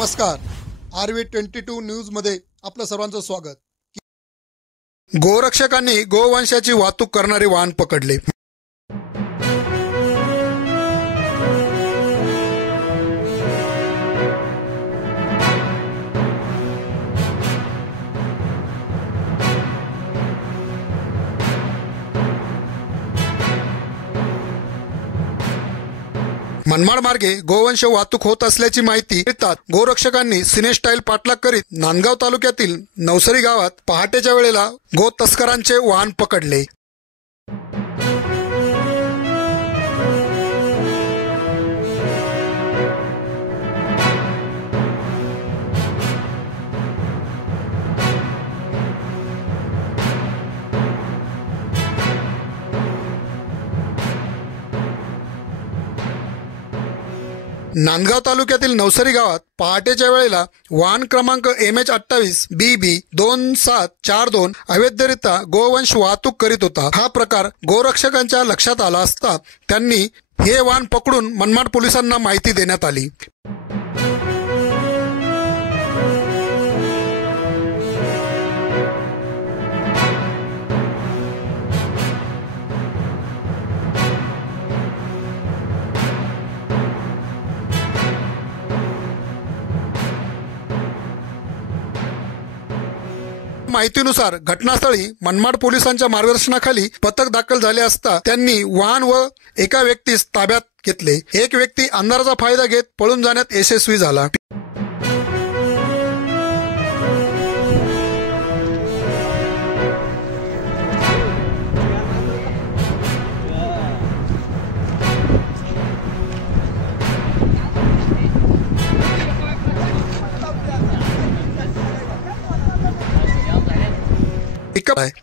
नमस्कार, RV22 न्यूजमध्ये आपलं सर्वांचं स्वागत। गोरक्षकांनी गोवंशाची वाहतूक करणारे वाहन पकडले। मनमाड मार्गे गोवंश वाहतूक होत असल्याची माहिती मिळताच गोरक्षकांनी सिनेस्टाईल पाठलाग करीत नांदगाव तालुक्यातील नवसरी गावात पहाटेच्या वेळेला गो तस्करांचे वाहन पकडले। नांदगाव तालुक्यातील नवसरी गावात पहाटेच्या वेळेला वाहन क्रमांक MH28 BB 2742 अवैधरित्या गोवंश वाहतूक करीत होता। हा प्रकार गोरक्षकांच्या लक्षात आला असता त्यांनी हे वाहन पकडून मनमाड पोलिसांना माहिती देण्यात आली। माहितीनुसार घटनास्थळी मनमाड पोलिसांच्या मार्गदर्शनाखाली पथक दाखल झाले असता त्यांनी वाहन व एका व्यक्तीस ताब्यात घेतले। एक व्यक्ती अंधाराचा फायदा घेत पळून जाण्यात यशस्वी झाला।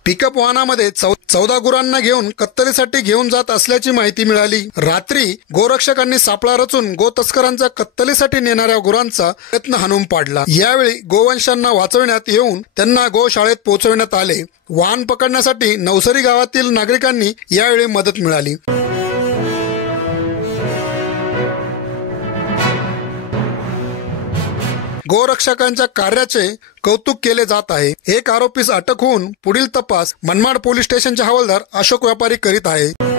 पिकअप वाहनामध्ये 14 गुरांना घेऊन कत्तलीसाठी घेऊन जात असल्याची माहिती मिळाली। रात्री गोरक्षकांनी सापळा रचून गो तस्करांचा कत्तलीसाठी नेणाऱ्या गुरांचा प्रयत्न हाणून पाडला। यावेळी गोवंशांना वाचवण्यात येऊन त्यांना गोशाळेत पोहोचवण्यात आले। वाहन पकडण्यासाठी नवसरी गावातील नागरिकांनी यावेळी मदत मिळाली। गोरक्षकांच्या कार्याचे कौतुक केले जात आहे। एक आरोपीस अटक होऊन पुढील तपास मनमाड पोलीस स्टेशनचे हवालदार अशोक व्यापारी करीत आहे।